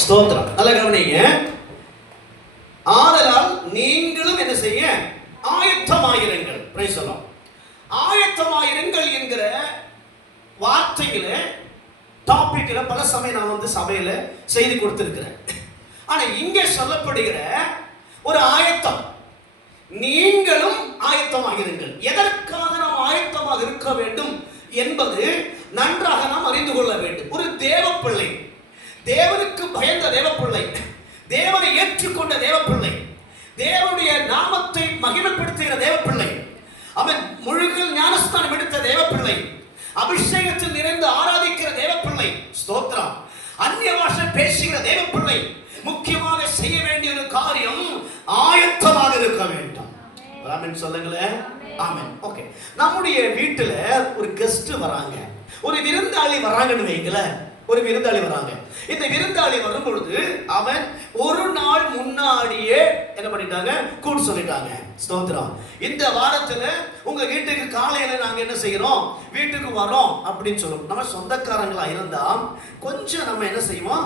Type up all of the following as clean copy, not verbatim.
ஸ்தோத்திரம். நல்ல கவனிங்க. ஆதலால் நீங்களும் என்ன செய்ய? ஆயத்தமாயிருங்கள். Praise the Lord. ஆயத்தமாயிருங்கள் என்கிற வார்த்தையில டாபிக்ல பல சமயம் நான் வந்து சபையில செய்தி கொடுத்திருக்கிறேன். ஆனா இங்கே சொல்லப்படுகிற ஒரு ஆயத்தம், நீங்களும் ஆயத்தமாகிறீர்கள். எதற்காக நாம் ஆயத்தமாக இருக்க வேண்டும் என்பது நன்றாக நாம் அறிந்து கொள்ள வேண்டும். ஒரு தேவ பிள்ளை, தேவனுக்கு பயந்த தேவ பிள்ளை, தேவனை ஏற்றுக்கொண்ட தேவ பிள்ளை, தேவனுடைய நாமத்தை மகிமைப்படுத்துகிற தேவ பிள்ளை, அவன் முழுகல் ஞானஸ்தானம் எடுத்த தேவ பிள்ளை, அபிஷேகத்தில் நிறைந்து ஆராதிக்கிற தேவ பிள்ளை, ஸ்தோத்திரம், அந்நிய பாஷை பேசுகிற தேவ பிள்ளை, முக்கியமாக செய்ய வேண்டிய ஒரு காரியம் ஆயத்தமாக இருக்க வேண்டும். ஆமென் சொல்லுங்களேன். ஆமென். ஓகே. நம்முடைய வீட்டுல ஒரு கெஸ்ட் வராங்க, ஒரு விருந்தாளி வராங்கன்னு வைங்களேன். ஒரு விருந்தாளி வராங்க. இந்த விருந்தாளி வரும் பொழுது அவன் ஒரு நாள் முன்னாடியே என்ன பண்ணிட்டாங்க? கூட்டு சொல்லிட்டாங்க. ஸ்தோத்திரம். இந்த வாரத்துல உங்க வீட்டுக்கு காலையில நாங்க என்ன செய்யறோம்? வீட்டுக்கு வரோம் அப்படின்னு சொல்லுவோம். நம்ம சொந்தக்காரங்களா இருந்தா கொஞ்சம் நம்ம என்ன செய்வோம்?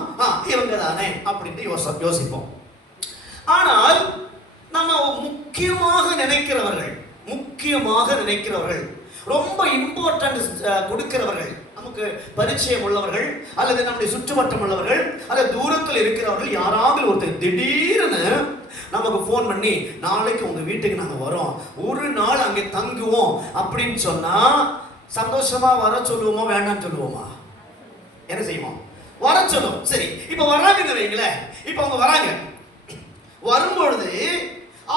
இவங்க தானே அப்படின்னு யோசிப்போம். ஆனால் நம்ம முக்கியமாக நினைக்கிறவர்கள், ரொம்ப இம்பார்ட்டன்ட் கொடுக்கிறவர்கள், நமக்கு பரிச்சயம் உள்ளவர்கள் அல்லது நம்முடைய சுற்றுவட்டம் உள்ளவர்கள் அல்லது தூரத்தில் இருக்கிறவர்கள், யாராவது ஒருத்தர் திடீர்னு நமக்கு போன் பண்ணி நாளைக்கு உங்க வீட்டுக்கு நாங்க வரோம், ஒரு நாள் அங்கே தங்குவோம் அப்படின்னு சொன்னா சந்தோஷமா வர சொல்லுவோமா வேண்டாம் சொல்லுவோமா? என்ன செய்வோம்? வர சொல்லுவோம். சரி, இப்ப வராங்கன்னு வைங்களேன். இப்ப அவங்க வராங்க. வரும்பொழுது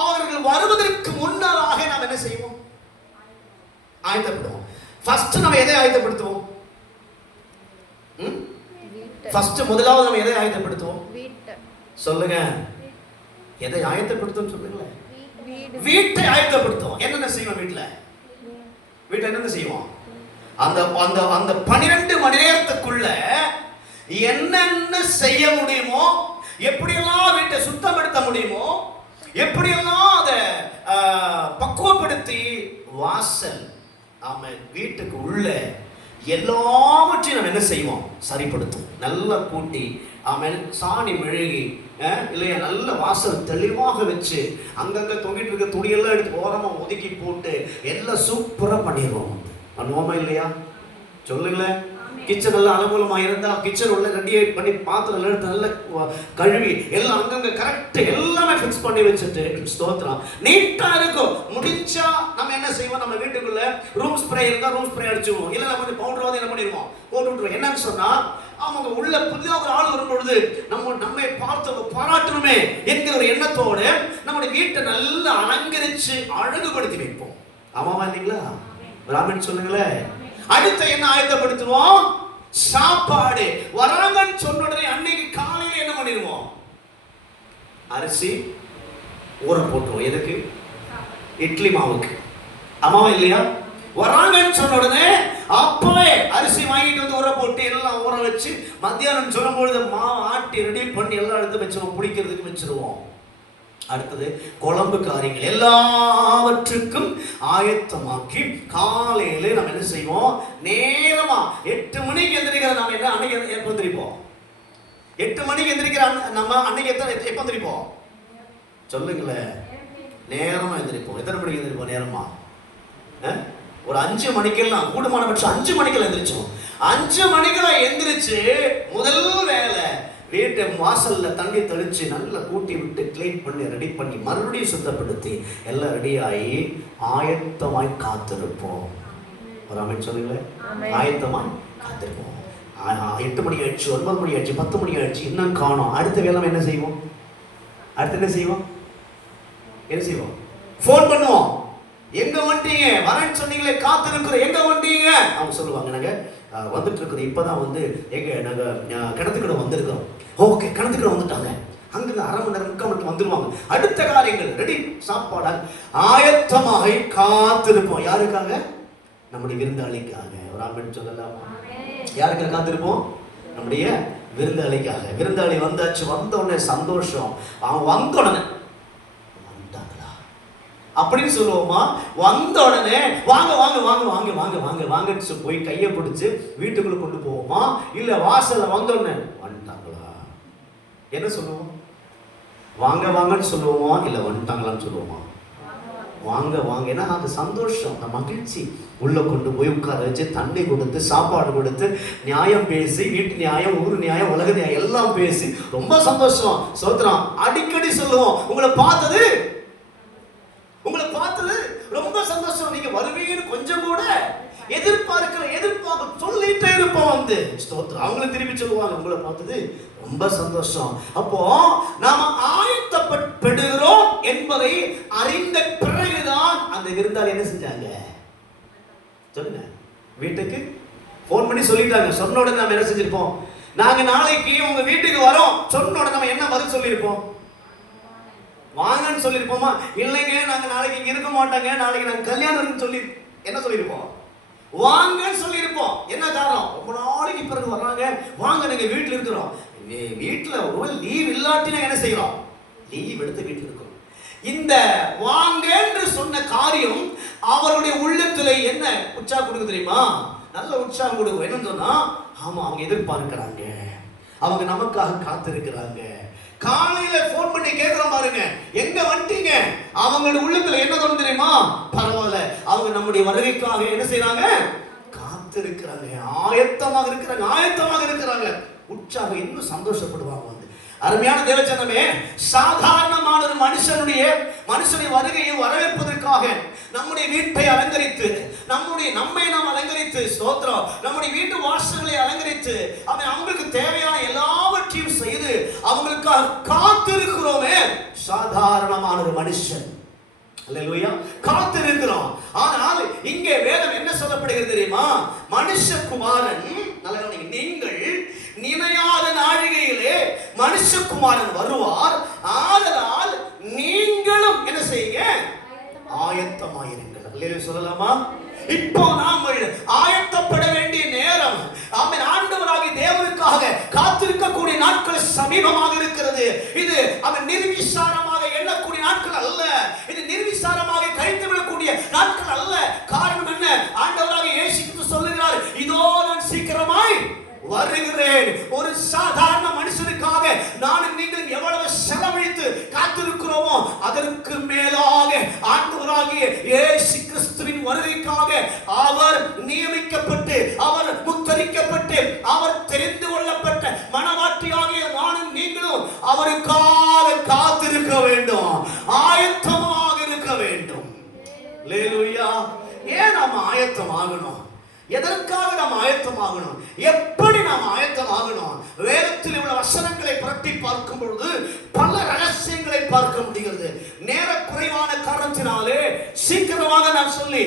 அவர்கள் வருவதற்கு முன்னதாக நாம் என்ன செய்வோம்? ஆயத்தப்படுவோம். ஃபர்ஸ்ட் நம்ம எதை ஆயத்தப்படுத்துவோம்? ஃபர்ஸ்ட் முதலாவது நம்ம எதை ஆயத்தப்படுத்துவோம்? சொல்லுங்க. எதை ஆயத்தப்படுத்தும் சொல்லுங்க? வீட்டை ஆயத்தப்படுத்துவோம். என்னென்ன செய்வோம் வீட்டுல? என்னென்ன செய்வோம்? அந்த அந்த அந்த 12 மணி நேரத்துக்குள்ள என்னென்ன செய்ய முடியுமோ, எப்படியெல்லாம் வீட்டை சுத்தப்படுத்த முடியுமோ, எப்படியெல்லாம் அதை பக்குவப்படுத்தி வாசல் வீட்டுக்கு உள்ள எல்லாவற்றையும் நம்ம என்ன செய்வோம்? சரிப்படுத்தும். நல்லா கூட்டி சாணி மெழுகி இல்லையா, நல்ல வாசல் தெளிவாக வச்சு அங்கங்க தொங்கிட்டு இருக்க துணியெல்லாம் எடுத்து ஓரமா ஒதுக்கி போட்டு எல்லாம் சூப்பரா பண்ணிடுவோம். பண்ணுவோமா இல்லையா? சொல்லுங்களேன். கிச்சன் எல்லாம் அனுகூலமாக இருந்தால் கிச்சன் உள்ள ரெடி பண்ணி பாத்திரம் எடுத்து நல்லா கழுவி எல்லாம் அங்கங்க கரெக்ட் எல்லாமே ஃபிக்ஸ் பண்ணி வச்சுட்டு ஸ்தோத்திரம் நீட்டா இருக்கும். முடிஞ்சா நம்ம என்ன செய்வோம்? நம்ம வீட்டுக்குள்ள ரூம் ஸ்ப்ரே இருந்தா ரூம் ஸ்ப்ரே அடிச்சுவோம். இல்ல நம்ம கொஞ்சம் பவுடர் வந்து என்ன பண்ணிடுவோம்? போட்டு விட்டுருவோம். என்னன்னு சொன்னா அவங்க உள்ள புதிதாக ஒரு ஆள் வரும்பொழுது நம்மை பார்த்து பாராட்டணுமே என்கிற ஒரு எண்ணத்தோடு நம்முடைய வீட்டை நல்லா அலங்கரிச்சு அழகுபடுத்தி வைப்போம். ஆமாவா இல்லைங்களா? ராமன் சொல்லுங்களேன். அடுத்த என்ன ஆயத்தப்படுத்துவோம்? சாப்பாடு. வராங்கன்னு சொன்ன உடனே அன்னைக்கு காலையில என்ன பண்ணிடுவோம்? அரிசி ஊற போட்டுருவோம். எதுக்கு? இட்லி மாவுக்கு. ஆமாவா இல்லையா? வராங்கன்னு சொன்ன உடனே அப்பவே அரிசி வாங்கிட்டு வந்து ஊற போட்டு எல்லாம் ஊற வச்சு மத்தியானம் சொல்லும் பொழுது மாவு ஆட்டி ரெடி பண்ணி எல்லாம் எடுத்து வச்சிருவோம், பிடிக்கிறதுக்கு வச்சிருவோம். அடுத்தது குழம்பு காரியங்கள் எல்லாவற்றுக்கும் ஆயத்தமாக்கி காலையில நம்ம என்ன செய்வோம்? நேரமா 8 மணிக்கு எந்திரிக்கிற நம்ம என்ன அன்னைக்கு எப்ப எந்திரிப்போம்? 8 மணிக்கு எந்திரிக்கிற நம்ம அன்னைக்கு எப்ப எந்திரிப்போம்? சொல்லுங்களேன். நேரமா எந்திரிப்போம். எத்தனை மணிக்கு எந்திரிப்போம்? நேரமா ஒரு 5 மணிக்கெல்லாம், கூடுமான பட்சம் 5 மணிக்கெல்லாம் எந்திரிச்சோம். 5 மணிக்கெல்லாம் எந்திரிச்சு முதல் வேலை வீட்டை வாசல்ல தண்ணி தெளிச்சு நல்லா கூட்டி விட்டு கிளீன் பண்ணி ரெடி பண்ணி மறுபடியும் சுத்தப்படுத்தி எல்லாம் ரெடி ஆகி ஆயத்தமாய் காத்திருப்போம். ஒரு அமைச்சு சொல்லுங்களேன். ஆயத்தமாய் காத்திருப்போம். 8 மணி ஆயிடுச்சு, 9 மணி ஆயிடுச்சு, 10 மணி ஆயிடுச்சு, இன்னும் காணோம். அடுத்த வேலை என்ன செய்வோம்? என்ன செய்வோம்? போன் பண்ணுவோம். எங்க வந்துட்டீங்க? வரேன்னு சொன்னீங்களே, காத்திருக்கிறோம், எங்க வந்துட்டீங்க? அவங்க சொல்லுவாங்க, நாங்க வந்துட்டு இருக்கிறோம், இப்பதான் வந்து எங்க நாங்க கிணத்துக்கிட வந்திருக்கிறோம். ஓகே, கிணத்துக்கிட வந்துட்டாங்க. அங்க 1/2 மணி நேரம் 3/4 மணி நேரம் வந்துருவாங்க. அடுத்த காரியங்கள் ரெடி, சாப்பாடு ஆயத்தமாக காத்திருப்போம். யாருக்காக? நம்முடைய விருந்தாளிக்காக. ஒரு ஆமென் சொல்லலாம். யாருக்காக காத்திருப்போம்? நம்முடைய விருந்தாளிக்காக. விருந்தாளி வந்தாச்சு, வந்த உடனே சந்தோஷம். அவன் வந்த உடனே அப்படின்னு சொல்லுவோமா? வந்த உடனே வாங்க வாங்க வாங்க வாங்க வாங்க வாங்க வாங்கன்னு போய் கையை பிடிச்சு வீட்டுக்குள்ள கொண்டு போவோமா? இல்ல வாசல்ல வந்த உடனே வந்துட்டாங்களா என்ன சொல்லுவோம்? வாங்க வாங்கன்னு சொல்லுவோமா, இல்லை வந்துட்டாங்களான்னு சொல்லுவோமா? வாங்க வாங்க. ஏன்னா அது சந்தோஷம், அந்த மகிழ்ச்சி. உள்ள கொண்டு போய் உட்கார வச்சு தண்ணி கொடுத்து சாப்பாடு கொடுத்து நியாயம் பேசி, வீட்டு நியாயம், ஊர் நியாயம், உலக நியாயம் எல்லாம் பேசி ரொம்ப சந்தோஷம். சோத்திரம். அடிக்கடி சொல்லுவோம், உங்களை பார்த்தது ரொம்ப சந்தோஷம், நீங்க வருவீங்கன்னு கொஞ்சம் கூட எதிர்பார்க்க சொல்லிட்டே இருப்போம். வந்து ஸ்தோத்திரம். அவங்களும் திரும்பி சொல்லுவாங்க, உங்களை பார்த்தது ரொம்ப சந்தோஷம். அப்போ நாம ஆயத்தப்படுகிறோம் என்பதை அறிந்த பிறகுதான் அந்த விருந்தாளி என்ன செஞ்சாங்க சொல்லுங்க, வீட்டுக்கு போன் பண்ணி சொல்லிட்டாங்க. சொன்ன உடனே நம்ம என்ன செஞ்சிருப்போம்? நாங்க நாளைக்கு உங்க வீட்டுக்கு வரோம் சொன்ன உடனே நம்ம என்ன பதில் சொல்லியிருப்போம்? வாங்கன்னு சொல்லியிருப்போமா? இல்லைங்க நாங்க நாளைக்கு இங்க இருக்க மாட்டாங்க, நாளைக்கு நாங்க கல்யாணம் சொல்லி என்ன சொல்லியிருப்போம்? வாங்கன்னு சொல்லியிருப்போம். என்ன காரணம்? ரொம்ப நாளைக்கு பிறகு வர்றாங்க, வாங்க நீங்க வீட்டில் இருக்கிறோம். வீட்டில் ஒரு லீவ் இல்லாட்டினா என்ன செய்யறோம்? லீவ் எடுத்து வீட்டில் இருக்கிறோம். இந்த வாங்க என்று சொன்ன காரியம் அவருடைய உள்ளத்துல என்ன உற்சாகம் கொடுக்கு தெரியுமா? நல்ல உற்சாகம் கொடுக்கும். என்னன்னு சொன்னா, ஆமா அவங்க எதிர்பார்க்கிறாங்க, அவங்க நமக்காக காத்திருக்கிறாங்க. காலையில போன் பண்ணி கேட்கிறோம் பாருங்க, எங்க வந்துட்டீங்க? அவங்களுடைய உள்ளத்துல என்ன தோணும் தெரியுமா? பரவாயில்ல, அவங்க நம்முடைய வருகைக்காக என்ன செய்யறாங்க? காத்திருக்கிறாங்க, ஆயத்தமாக இருக்கிறாங்க. உற்சாகம், இன்னும் சந்தோஷப்படுவாங்க. அருமையான தேவஜனமே, சாதாரணமான ஒரு மனுஷனுடைய வருகையை வரவேற்பதற்காக நம்முடைய வீட்டை அலங்கரித்து, நம்மை நாம் அலங்கரித்து, ஸ்தோத்திரம், நம்முடைய வீட்டு வாசல்களை அலங்கரித்து, அவங்களுக்கு தேவையான எல்லாவற்றையும் செய்து அவங்களுக்காக காத்திருக்கிறோமே. சாதாரணமான ஒரு மனுஷன், அல்லேலூயா, காத்திருக்கிறோம். ஆனால் இங்கே வேதம் என்ன சொல்லப்படுகிறது தெரியுமா? மனுஷகுமாரன், நீங்கள் நினையாத நாழிகையிலே மனுஷகுமாரன் வருவார், ஆதலால் நீங்களும் என்ன செய்யுங்க? ஆயத்தமாயிருங்கள். அல்லேலூயா சொல்லலாமா? இப்போ நாம் ஆயத்தப்பட வேண்டிய நேரம். ஆமென். ஆண்டவராகிய தேவனுக்காக காத்திருக்கக்கூடிய நாட்கள் சமீபமாக இருக்கிறது. இது அவன் நிர்விசாரமாக எண்ணக்கூடிய நாட்கள் அல்ல, இது நிர்விசாரமாக கழித்து விடக்கூடிய நாட்கள் அல்ல. காரணம் என்ன? ஆண்டவராகிய இயேசு கிறிஸ்து சொல்லுகிறார், இதோ நான் சீக்கிரமாய் வருகிறேன். ஒரு சாதாரண மனுஷனுக்காக நானும் நீங்கள் எவ்வளவு செலவழித்து காத்திருக்கிறோமோ அதற்கு மேலாக ஆண்டவராகிய இயேசு கிறிஸ்துவின் வருகைக்காக அவர் நியமிக்கப்பட்டு, அவர் முத்தரிக்கப்பட்டு, அவர் தெரிந்து கொள்ளப்பட்ட மனவாட்டியாகிய நானும் நீங்களும் அவருக்காக காத்திருக்க வேண்டும், ஆயத்தமாக இருக்க வேண்டும். அல்லேலூயா. ஏன் நாம் ஆயத்தமாகணும்? எதற்காக நாம் ஆயத்தமாகணும்? எப்படி நாம் ஆயத்தமாகணும்? வேதத்தில் உள்ள வசனங்களை புரட்டி பார்க்கும் பொழுது பல ரகசியங்களை பார்க்க முடிகிறது. நேர குறைவான காரணத்தினாலே சீக்கிரமாக நான் சொல்லி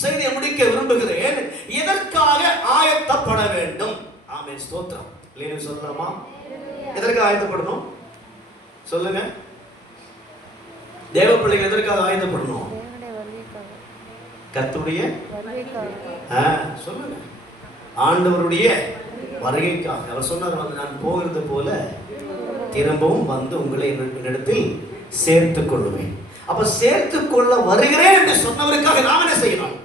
செய்தியை முடிக்க விரும்புகிறேன். எதற்காக ஆயத்தப்பட வேண்டும்? ஆமென், ஸ்தோத்திரம். இல்லைன்னு சொல்லலாமா? எதற்காக ஆயத்தப்படணும் சொல்லுங்க. தேவ பிள்ளைகள் எதற்காக ஆயத்தப்படணும்? கர்த்தருடைய சொல்லுங்க, ஆண்டவருடைய வருகைக்காக. அவர் சொன்னார், நான் போகிறது போல திரும்பவும் வந்து உங்களை என்னிடத்தில் சேர்த்துக் கொள்ளுவேன். அப்ப சேர்த்துக் கொள்ள வருகிறேன் என்று சொன்னவருக்காக நாம் என்ன செய்யணும்?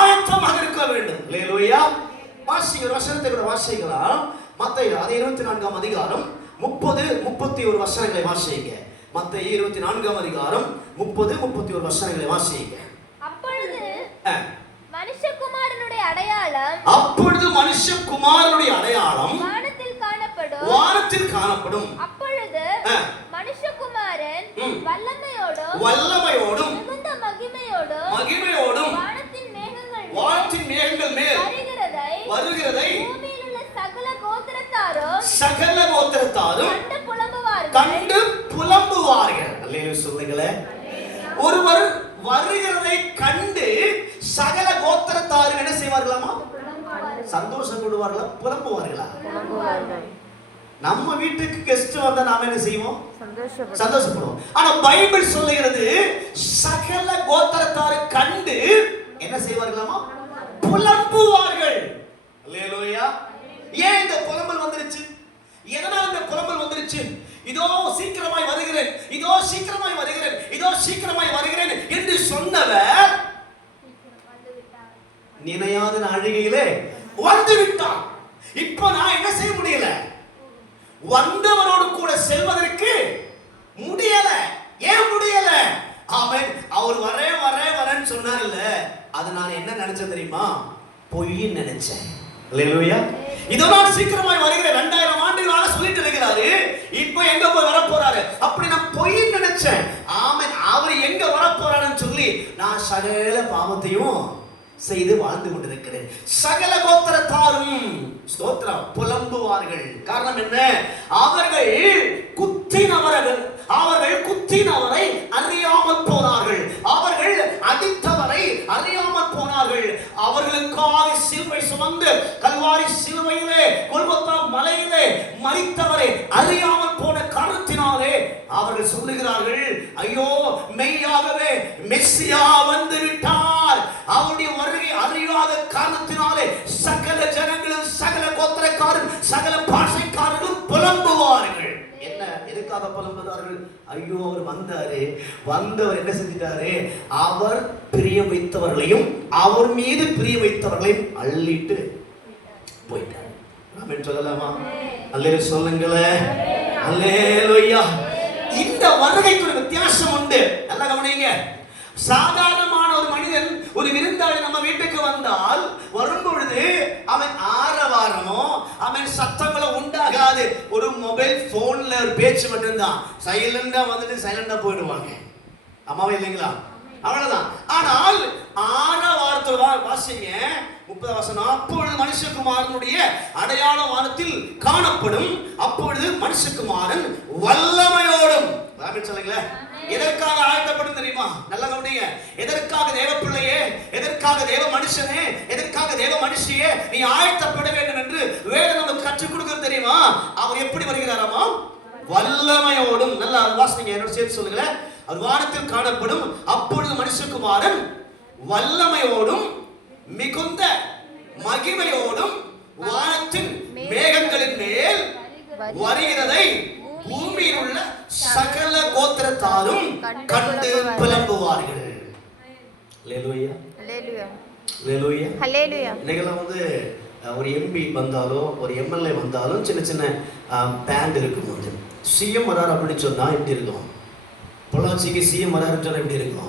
ஆயத்தமாக இருக்க வேண்டும். அல்லேலூயா. வாசிங்க, வசனத்தை கூட வாசிக்கலாம். மத்தேயு 24ஆம் அதிகாரம் 30-31 வசனங்களை வாசிங்க. மத்தேயு 24ஆம் அதிகாரம் 30-31 வசனங்களை வாசிங்க. அப்பொழுது மனுஷகுமாரனுடைய அடையாளம் வானத்தில் காணப்படும். அப்பொழுது மனுஷகுமாரன் வல்லமையோடும் மகிமையோடும் வானத்தின் மேகங்கள் மேல் வருகிறதை சகல கோத்திரத்தாரும் கண்டு புலம்புவார்கள். அல்லேலூயா சொல்லுங்களே. ஒருவர் வருகிறதை கண்டு சகல கோத்திரத்தாரும் என்ன செய்வார்களாமா? சந்தோஷப்படுவார்களா? புலம்புவார்களா? நம்ம வீட்டுக்கு கெஸ்ட் வந்தா நாம என்ன செய்வோம்? சந்தோஷப்படுவோம். ஆனா பைபிள் சொல்லுகிறது சகல கோத்திரத்தாரை கண்டு என்ன செய்வார்களாமா? புலம்புவார்கள். அல்லேலூயா. ஏன் இந்த புலம்பல் வந்துருச்சு? எதனால் இந்த புலம்பல் வந்துருச்சு? இதோ சீக்கிரமாய் வருகிறேன், இதோ சீக்கிரமாய் வருகிறேன், இதோ சீக்கிரமாய் வருகிறேன் என்று சொன்னவர் நினையாத நாழிகையிலே வந்து விட்டான். இப்போ நான் என்ன செய்ய முடியல? வந்தவரோடு கூட செல்வதற்கு முடியல. ஏன் முடியல? ஆமென். அவர் வரேன்னு சொன்னார்ல, அது நான் என்ன நினைச்சேன் தெரியுமா? பொய்ன்னு நினைச்சேன். அல்லேலூயா. இதோட சீக்கிரமாய் வருகிற 2000 ஆண்டுகளாக சொல்லிட்டு இருக்கிறாரு, இப்போ எங்க போய் வர போறாரு? அப்படி நான் பொய்ன்னு நினைச்சேன். ஆமென். அவர் எங்க வர போறாருன்னு சொல்லி நான் சகல பாவத்தையும் செய்து வாழ்ந்து கொண்டிருக்கிறேன். சகல கோத்திரத்தாரும் ஸ்தோத்திரம் புலம்புவார்கள். காரணம் என்ன? அவர்கள் குத்தினவரை அறியாமல் போனார்கள். அவர்கள் அடித்தவரை அறியாமல் போனார்கள். அவர்களுக்காக சிலுவை சுமந்து கல்வாரி சிலுவையிலே கொல்கத்தா மலையிலே மரித்தவரை அறியாமல் போன காரணத்தினாலே அவர்கள் சொல்லுகிறார்கள், ஐயோ மெய்யாகவே மெஸ்ஸியா வந்து விட்டார். அவருடைய வருகை அறியாத காரணத்தினாலே சகல ஜனங்களும், சகல கோத்திரக்காரரும், சகல பாஷைக்காரர்களும் புலம்புவார்கள். என்ன, எதுக்காக புலம்புவார்கள்? ஐயோ அவர் வந்தவர் என்ன செஞ்சிட்டாரு? அவர் பிரியம் வைத்தவர்களையும் அவர் மீது பிரியம் வைத்தவர்களையும் அள்ளிட்டு போயிட்டார். ஆமென் சொல்லலாமா? அல்லேலூயா சொல்லுங்களேன். அல்லேலூயா. இந்த வருகைக்கு ஒரு வித்தியாசம் உண்டு. நல்லா கவனிங்க. சாதாரணமான ஒரு மனிதன், ஒரு விருந்தாளி நம்ம வீட்டுக்கு வந்தால் வரும்பொழுது அவன் ஆரவாரமோ அவன் சத்தங்களோ உண்டாகாது. ஒரு மொபைல் போன்ல ஒரு பேச்சு மட்டும்தான். சைலண்டா வந்துட்டு சைலண்டா போயிடுவாங்க. அம்மாவே இல்லைங்களா? அவ்வளவுதான். ஆனால் ஆரவாரத்தோட வாசிங்க 30 வசனம். அப்பொழுது மனுஷகுமாரனுடைய அடையாள வானத்தில் காணப்படும். அப்பொழுது மனுஷகுமாரன் வல்லமையோடும், சொல்லுங்களேன், எதற்காக ஆயத்தப்படும் தெரியுமா? நல்ல கவனிங்க. எதற்காக தேவ பிள்ளையே, எதற்காக தேவ மனுஷனே, எதற்காக தேவ மனுஷியே நீ ஆயத்தப்பட வேண்டும் என்று வேதம் நமக்கு கற்றுக் கொடுக்கிறது தெரியுமா? அவர் எப்படி வருகிறாராமா? வல்லமையோடும். நல்லா வாசிங்க, என்னோட சேர்த்து சொல்லுங்களேன். அவர் வானத்தில் காணப்படும். அப்பொழுது மனுஷகுமாரன் வல்லமையோடும் மிகுந்த மகிமையோடும் வானத்தின் மேகங்களின் மேல் வருகிறதை பூமியில் உள்ள சகல கோத்திரத்தாரும் கண்டு புலம்புவார்கள். அல்லேலூயா. அல்லேலூயா. அல்லேலூயா. அல்லேலூயா. இன்னைக்கெல்லாம் வந்து ஒரு எம்பி வந்தாலோ ஒரு எம்எல்ஏ வந்தாலும் சின்ன சின்ன பேண்ட் இருக்கும்போது சிஎம் வராரு அப்படின்னு சொன்னா எப்படி இருக்கும்? பொள்ளாச்சிக்கு சிஎம் வராருன்னு சொன்னா எப்படி இருக்கும்?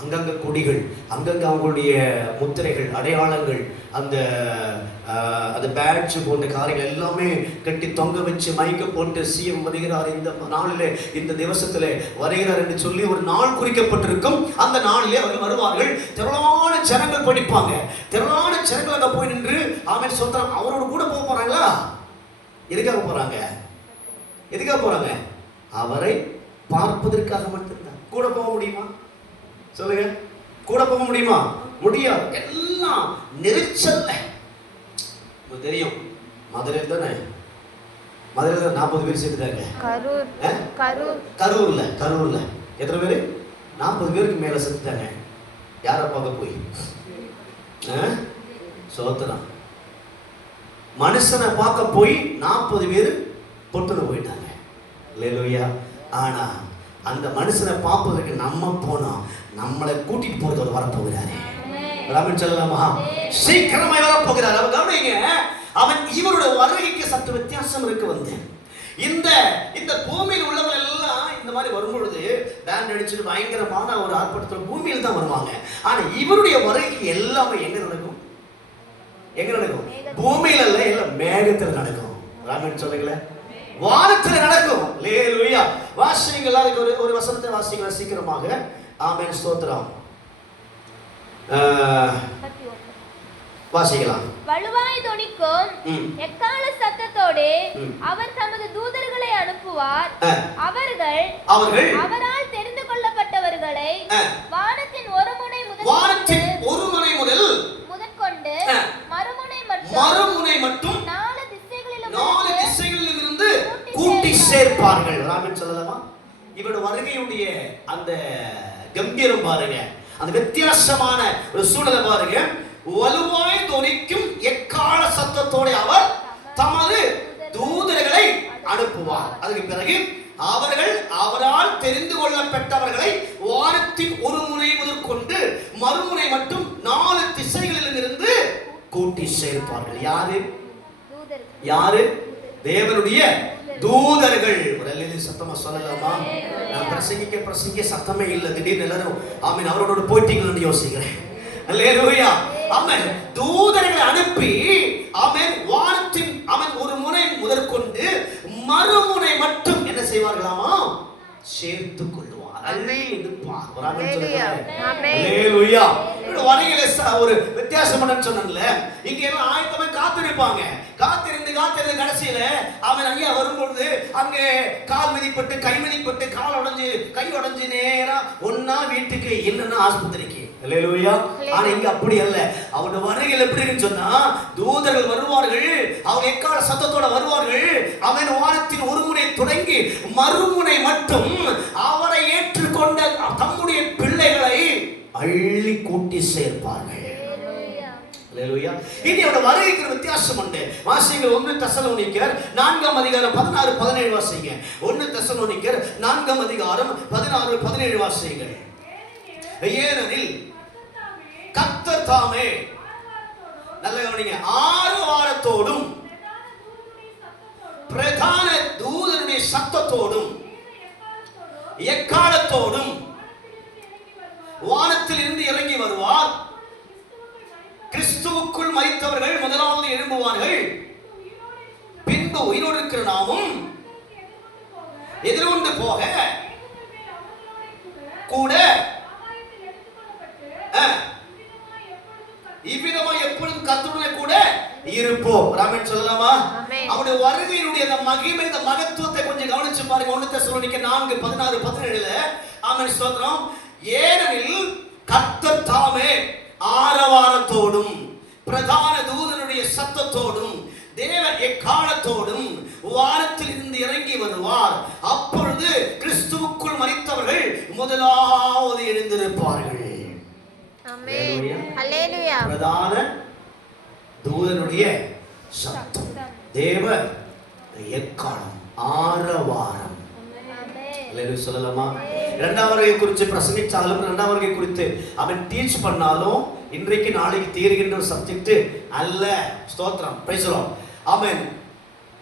அங்கங்க கொடிகள், அங்கங்க அவங்களுடைய முத்திரைகள், அடையாளங்கள், அந்த பேட்ச் போன்ற காரியங்கள் எல்லாமே கட்டி தொங்க வச்சு மைக்க போட்டு சிஎம் வருகிறார், இந்த நாளிலே இந்த திவசத்திலே வருகிறார் என்று சொல்லி ஒரு நாள் குறிக்கப்பட்டிருக்கும். அந்த நாளிலே அவர்கள் வருவார்கள். திரளான ஜனங்கள் படிப்பாங்க. திரளான ஜனங்கள் அங்கே போய் நின்று ஆமென் சொல்றாங்க. அவரோட கூட போக போறாங்களா? எதுக்காக போறாங்க? எதுக்காக போறாங்க? அவரை பார்ப்பதற்காக மட்டும்தான். கூட போக முடியுமா? சொல்லுங்க, கூட போக முடியுமா? முடியாது. எல்லாம் நெரிச்சல்ல. தெரியும், மதுரையில் தானே, மதுரையில் 40 பேர் சேர்த்துட்டாங்க. கரூர்ல எத்தனை பேர்? 40 பேருக்கு மேல செத்துட்டாங்க. யார பார்க்க போய்? சோத்திரம். மனுஷனை பார்க்க போய் 40 பேர் பொட்டுன்னு போயிட்டாங்க. அல்லேலூயா. ஆனா அந்த மனுஷனை பார்ப்பதற்கு நம்ம போனோம். நம்மளை கூட்டிட்டு போறது ஒரு வரப்போகிறாரு. ராமன் சொல்லலாமா? சீக்கிரமாய் வரப்போகிறார். அவன் கவனிங்க, அவன் இவருடைய வருகைக்கு சற்று வித்தியாசம் இருக்கு. வந்து இந்த பூமியில் உள்ளவங்க எல்லாம் இந்த மாதிரி வரும்பொழுது பேண்ட் அடிச்சுட்டு பயங்கரமான ஒரு ஆர்ப்பாட்டத்தில் பூமியில் தான் வருவாங்க. ஆனா இவருடைய வருகை எல்லாமே எங்க நடக்கும்? எங்க நடக்கும்? பூமியில இல்ல, எல்லாம் மேகத்தில் நடக்கும். ராமன் சொல்லுங்களேன், வானத்தில் நடக்கும். அல்லேலூயா. வாசிங்களா? அதுக்கு ஒரு வசனத்தை வாசிங்களா சீக்கிரமாக. ஆமென் ஸ்தோத்திரம். வாசிக்கலாம். வலுவாய் தொனிக்கும் எக்காள சத்தத்தோடு அவர் தமது தூதர்களை அனுப்புவார். அவர்கள் அவரால் தெரிந்து கொள்ளப்பட்டவர்களை வானத்தின் ஒரு முனை முதல் முதற்கொண்டு மறுமுனை மட்டும் 4 திசைகளிலும் இருந்து கூட்டி சேர்ப்பார்கள். ராமன் சொல்லலாமா? இவருடைய வருகையுடைய அந்த கம்பீரம் பாருங்க, அந்த வித்தியாசமான ஒரு சூழலை பாருங்க. வலுவாய் தொனிக்கும் எக்காள சத்தத்தோட அவர் தமது தூதர்களை அனுப்புவார். அதுக்கு பிறகு அவர்கள் அவரால் தெரிந்து கொள்ளப்பட்டவர்களை வானத்தின் ஒரு முனை முதற்கொண்டு மறுமுனை மட்டும் 4 திசைகளிலும் இருந்து கூட்டி சேர்ப்பார்கள். யாரு? தேவனுடைய தூதர்கள். ஒரு அல்லேலூயா சத்தமா சொல்லலாமா? நான் பிரசங்கிக்க சத்தமே இல்லை. திடீர்னு எல்லாரும் ஆமென் அவரோட போயிட்டீங்கன்னு யோசிக்கிறேன். அல்லேலூயா. ஆமென். தூதர்களை அனுப்பி ஆமென் வானத்தின் ஆமென் ஒரு முனை முதற்கொண்டு மறுமுனை மட்டும் என்ன செய்வார்களாமா? சேர்த்துக் கொள்ளுவார். எடுப்பார். ஒரு ஆமென் சொல்லுங்க. அல்லேலூயா. வரையில ஒரு வித்தியாசம் என்னன்னு சொன்னேன்ல, இங்க எல்லாம் ஆயத்தமா காத்திருப்பாங்க. காத்திருந்து கடைசியில அவன் ஐயா வரும்பொழுது அங்கே கால் மிதிப்பட்டு கை மிதிப்பட்டு கால் உடைஞ்சு கை உடைஞ்சு நேரா ஒன்னா வீட்டுக்கு இல்லைன்னா ஆஸ்பத்திரிக்கு. அல்லேலூயா. ஆனா இங்க அப்படி அல்ல. அவருடைய வருகையில் எப்படின்னு சொன்னா தூதர்கள் வருவார்கள், அவங்க எக்கால சத்தத்தோட வருவார்கள். அவன் வானத்தின் ஒரு முனை தொடங்கி மறுமுனை மட்டும் அவரை ஏற்றுக்கொண்ட தம்முடைய பிள்ளைகளை அள்ளி கூட்டி சேர்ப்பார்கள். அல்லேலூயா. இனி அவருடைய வருகைக்கு வித்தியாசம் உண்டு. வாசிங்க 1 தெசலோனிக்கர் 4ஆம் அதிகாரம் 16 17 வாசிங்க. 1 தெசலோனிக்கர் 4ஆம் அதிகாரம் 16 17 வாசிங்க. ஏனெனில் கர்த்தர் தாமே நல்ல கவனிங்க ஆரவாரத்தோடும் பிரதான தூதனுடைய சத்தத்தோடும் எக்காலத்தோடும் வானத்தில் இருந்து இறங்கி வருவார். கிறிஸ்துவுக்குள் மரித்தவர்கள் முதலாவது எழும்புவார்கள். பின்பு உயிரோடு இருக்கிற நாமும் எதிர்கொண்டு போக கூட இவ்விதமாய் எப்பொழுதும் கர்த்தருடன் கூட இருப்போம். ஆமென் சொல்லலாமா? அவருடைய வருகையினுடைய அந்த மகிமை, இந்த மகத்துவத்தை கொஞ்சம் கவனிச்சு பாருங்க. 1 தெசலோனிக்கர் 4 16 17 ஆமென் ஸ்தோத்திரம். ஏனெனில் கர்த்தர் தாமே ஆரவாரத்தோடும் பிரதான தூதனுடைய சத்தத்தோடும் தேவ எக்காலத்தோடும் வானத்தில் இருந்து இறங்கி வருவார். அப்பொழுது கிறிஸ்துவுக்குள் மரித்தவர்கள் முதலாவது எழுந்திருப்பார்கள். ஆமென். அல்லேலூயா. பிரதான தூதனுடைய சத்தம், தேவ எக்காலம், ஆரவாரம். அல்லேலூயா சொல்லலாமா? இரண்டாம் வருகை குறித்து பிரசங்கிச்சாலும், இரண்டாம் வருகை குறித்து அவன் டீச் பண்ணாலும் இன்றைக்கு நாளைக்கு தீர்கின்ற சப்ஜெக்ட் அல்ல. ஸ்தோத்திரம், பிரைஸ் தி லார்ட். ஆமென்.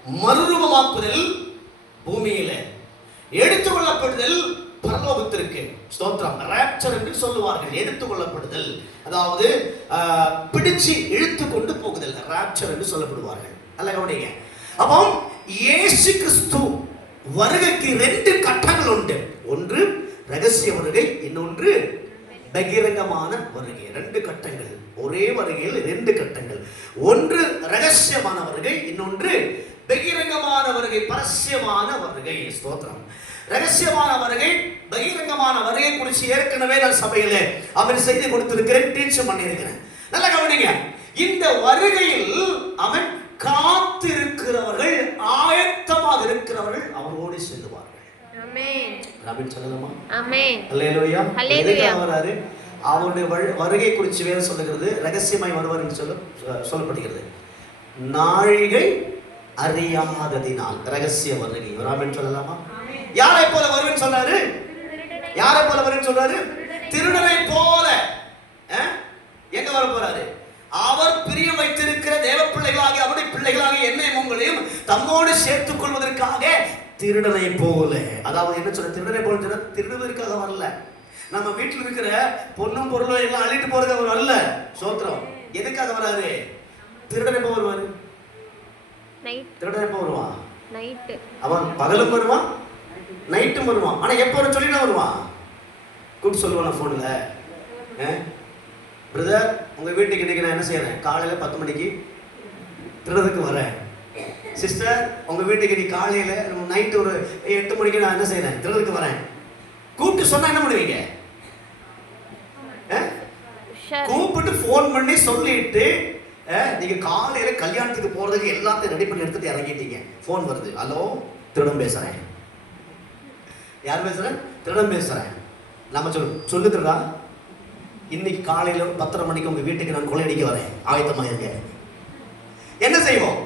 மறுரூபமாக்குதல் பூமியில, எடுத்துக்கொள்ளப்படுதல் பரலோகத்திற்கு. ஸ்தோத்திரம். ராப்சர் என்று சொல்லுவார்கள். எடுத்துக்கொள்ளப்படுதல், அதாவது பிடிச்சு இழுத்து கொண்டு போகுதல், ராப்சர் என்று சொல்லப்படுவார்கள். நல்ல கவனிங்க. அப்போ இயேசு கிறிஸ்து வருகைக்கு 2 கட்டங்கள் உண்டு. ஒன்று ரகசிய வருகை, இன்னொன்று பகிரங்கமான வருகை. 2 கட்டங்கள். ஒரே வருகையில் 2 கட்டங்கள். ஒன்று ரகசியமான வருகை, இன்னொன்று பகிரங்கமான வருகை, பரஸ்யமான வருகை. ஸ்தோத்திரம். ரகசியமான வருகை, பகிரங்கமான வருகை குறித்து ஏற்கனவே நான் சபையிலே அவன் செய்தி கொடுத்திருக்கிறேன், டீச் பண்ணியிருக்கிறேன். நல்ல கவனிங்க. இந்த வருகையில் அவன் காத்திருக்கிறவர்கள், ஆயத்தமாக இருக்கிறவர்கள் அவரோடு செல்லுவார்கள். ஆமென். ஆமென் சொல்லலாமா? ஆமென். அல்லேலூயா. அல்லேலூயா. வராரு அவருடைய வருகை குறித்து வேற சொல்லுகிறது. ரகசியமாய் வருவார் என்று சொல்லப்படுகிறது. நாழிகை அறியாததினால் ரகசிய வருகை. ஆமென் சொல்லலாமா? யாரை போல வருவேன்னு சொன்னாரு? யாரை போல வருவேன்னு சொல்றாரு? திருடனை போல. எங்க வர போறாரு? அவர் பிரியம் வைத்திருக்கிற தேவ பிள்ளைகளாக, அவருடைய பிள்ளைகளாக என்னையும் உங்களையும் தம்மோடு சேர்த்துக் கொள்வதற்காக திருடனை போல. அதாவது என்ன சொல்ற? திருடனை போல திருடுவதற்காக வரல. நம்ம வீட்டில் இருக்கிற பொண்ணும் பொருளும் எல்லாம் அள்ளிட்டு போறது அவர் வரல. சோத்திரம். எதுக்காக வராரு? திருடனை எப்போ வருவாரு? திருடனை எப்போ வருவான்? நைட்டு. அவன் பகலும் வருவான், நைட்டும் வருவான். ஆனா எப்போ வர சொல்லி வருவான்? கூப்பிட்டு சொல்லுவான் போன்ல, பிரதர் உங்க வீட்டுக்கு இன்னைக்கு நான் என்ன செய்யறேன்? காலையில 10 மணிக்கு திருடனுக்கு வரேன். சிஸ்டர் உங்க வீட்டுக்கு நீ காலையில நைட்டு ஒரு 8 மணிக்கு நான் என்ன செய்யறேன்? திருடனுக்கு வரேன். கூப்பிட்டு சொன்னா என்ன பண்ணுவீங்க? கூப்பிட்டு போன் பண்ணி சொல்லிட்டு நீங்க காலையில கல்யாணத்துக்கு போறதுக்கு எல்லாத்தையும் ரெடி பண்ணி எடுத்துட்டு இறங்கிட்டீங்க. போன் வருது, ஹலோ திருடன் பேசுறேன். யார் பேசுறேன்? திருடன் பேசுறேன். நம்ம சொல்லுதுடா, இன்னைக்கு காலையில 10:30 மணிக்கு உங்க வீட்டுக்கு நான் கொள்ளையடிக்க வரேன், ஆயத்தமா இருக்கேன். என்ன செய்வோம்?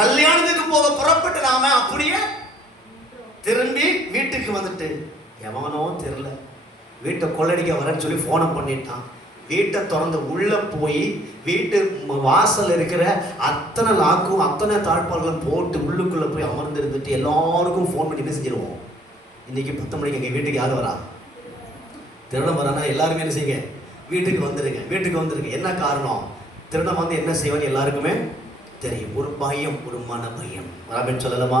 கல்யாணத்துக்கு போக புறப்பட்டு நாம அப்படியே திரும்பி வீட்டுக்கு வந்துட்டு எவனோ தெரியல வீட்டை கொள்ளையடிக்க வரேன்னு சொல்லி போனை பண்ணிட்டான். வீட்டை திறந்து உள்ள போய் வீட்டு வாசல் இருக்கிற அத்தனை லாக்கும் அத்தனை தாழ்பால்களும் போட்டு உள்ளுக்குள்ள போய் அமர்ந்து இருந்துட்டு எல்லாருக்கும் ஃபோன் பண்ணி என்ன செஞ்சிருவோம்? இன்னைக்கு 10 மணிக்கு எங்க வீட்டுக்கு யார் வரா? திருடம் வரானா? எல்லாருமே என்ன செய்யுங்க, வீட்டுக்கு வந்துருங்க, வீட்டுக்கு வந்துருங்க. என்ன காரணம்? திருடம் வந்து என்ன செய்வான்னு எல்லாருக்குமே தெரியும். ஒரு பயம், ஒரு மன பயம். அப்படின்னு சொல்லலாமா?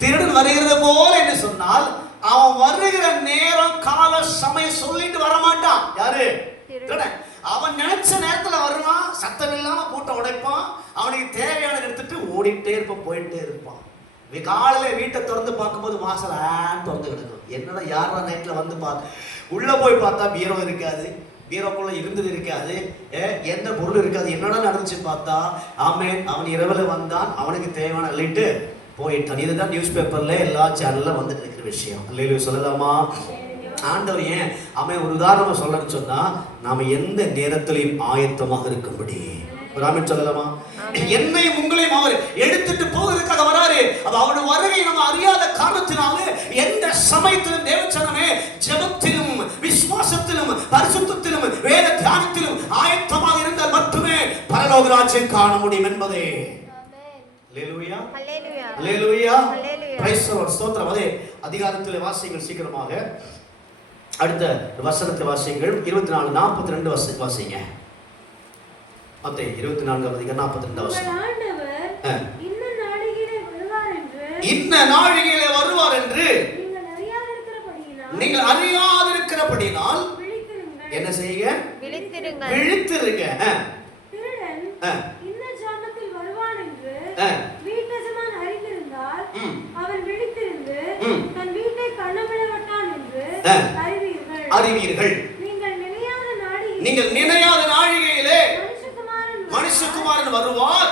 திருடன் வருகிறது போல என்று சொன்னால் அவன் வருகிற நேரம் கால சமயம் சொல்லிட்டு வரமாட்டான். யாரு? திருடன். அவன் நினைச்ச நேரத்துல வருவான், சத்தம் இல்லாம பூட்டை உடைப்பான், அவனுக்கு தேவையான எடுத்துட்டு ஓடிட்டே இருப்பான், போயிட்டே இருப்பான். காலையில வீட்டை திறந்து பார்க்கும்போது வாசல் திறந்து கிடக்கும். என்னடா யாரா நைட்ல வந்து பார்க்க, உள்ள போய் பார்த்தா பீரோ இருக்காது, பீரோக்குள்ள இருந்தது இருக்காது, எந்த பொருள் இருக்காது. என்னடா நடந்துச்சு பார்த்தா ஆமென், அவன் இரவுல வந்தான், அவனுக்கு தேவையான இல்லைட்டு போயிட்டான். இதுதான் நியூஸ் பேப்பர்ல எல்லா சேனல்ல வந்துட்டு இருக்கிற விஷயம். அல்லேலூயா சொல்லலாமா? ஆண்டவர் ஏன் அவன் ஒரு உதாரணமா சொல்லணும்னு சொன்னா, நாம எந்த நேரத்திலையும் ஆயத்தமாக இருக்கும்படி. ஆமென் சொல்லலாமா? என்னையும் உங்களையும் அவர் எடுத்துட்டு போகிறதுக்காக வராரு. அது அவருடைய வருகை நம்ம அறியாத காரணத்தினாலே எந்த சமயத்திலும் தேவச்சனமே ஜெபத்திலும் விசுவாசத்திலும் பரிசுத்தத்திலும் வேத தியானத்திலும் ஆயத்தமாக இருந்தால் மட்டுமே பரலோக ராஜ்யம் காண முடியும் என்பதே. அல்லேலூயா அல்லேலூயா பிரைஸ் தி லார்ட். ஸ்தோத்திரம். அதே அதிகாரத்திலே வாசிங்கள் சீக்கிரமாக. அடுத்த வசனத்தை வாசிங்கள். 24:42 வாசிங்க. மத்தேயு 24 அதிகாரம் 42 வசனம். இன்ன நாழிகையிலே வருவார் என்று நீங்கள் அறியாதிருக்கிறபடியினால் என்ன செய்யுங்க? விழித்திருங்க. திருடன் இன்ன ஜாமத்தில் வருவான் என்று வீட்டெஜமான் அறிந்திருந்தால் அவன் விழித்திருந்து தன் வீட்டை கண்ணமிடவிட்டான் என்று அறிவீர்கள். நீங்கள் நினையாத நாழிகையிலே மனுஷகுமாரன் வருவார்,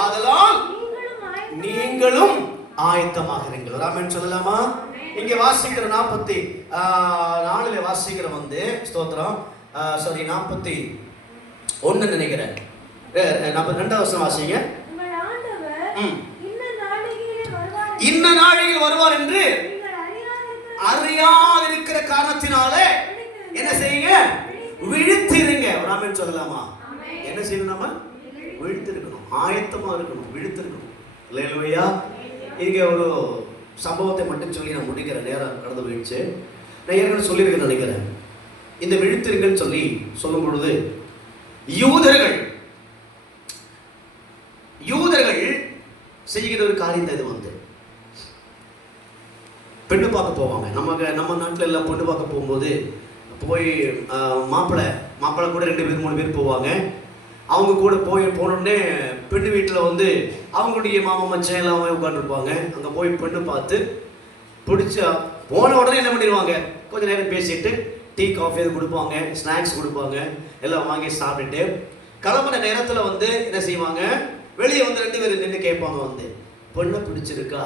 ஆதலால் நீங்களும் ஆயத்தமாக இருங்கள். ஆமென் சொல்லலாமா? இங்க வாசிக்கிற 44 வாசிக்கிற வந்து ஸ்தோத்திரம், சாரி 41 நினைக்கிறேன். 42 வசனம் வாசிங்க. இன்ன நாழிகையில் வருவார் என்று அறியாதிருக்கிற காரணத்தினாலே என்ன செய்யுங்க? விழித்திருங்க. ஆமென் சொல்லலாமா? என்ன செய்யணும்? நம்ம விழித்திருக்கணும், ஆயத்தமா இருக்கணும், விழித்திருக்கணும். அல்லேலூயா. இங்க ஒரு சம்பவத்தை மட்டும் சொல்லி நான் முடிக்கிற நேரம் கடந்து போயிடுச்சு. நான் ஏற்கனவே சொல்லியிருக்கேன் நினைக்கிறேன். இந்த விழித்திருங்கன்னு சொல்லி சொல்லும் பொழுது யூதர்கள் செய்கிற ஒரு காரியத்தை இது வந்து பெண்ணு பார்க்க போவாங்க. நம்ம நாட்டில் எல்லாம் பொண்ணு பார்க்க போகும்போது போய் மாப்பிள்ளை கூட 2 பேர் 3 பேர் போவாங்க. அவங்க கூட போனோடனே பெண்ணு வீட்டில் வந்து அவங்களுடைய மாமா மச்சான் எல்லாம் உட்காந்துருப்பாங்க. அங்கே போய் பெண்ணு பார்த்து பிடிச்சா போன உடனே என்ன பண்ணிடுவாங்க? கொஞ்சம் நேரம் பேசிட்டு டீ காஃபி எது கொடுப்பாங்க, ஸ்நாக்ஸ் கொடுப்பாங்க, எல்லாம் வாங்கி சாப்பிட்டுட்டு கிளம்புன நேரத்தில் வந்து என்ன செய்வாங்க? வெளியே வந்து 2 பேர் நின்று கேட்பாங்க, வந்து பொண்ணை பிடிச்சிருக்கா,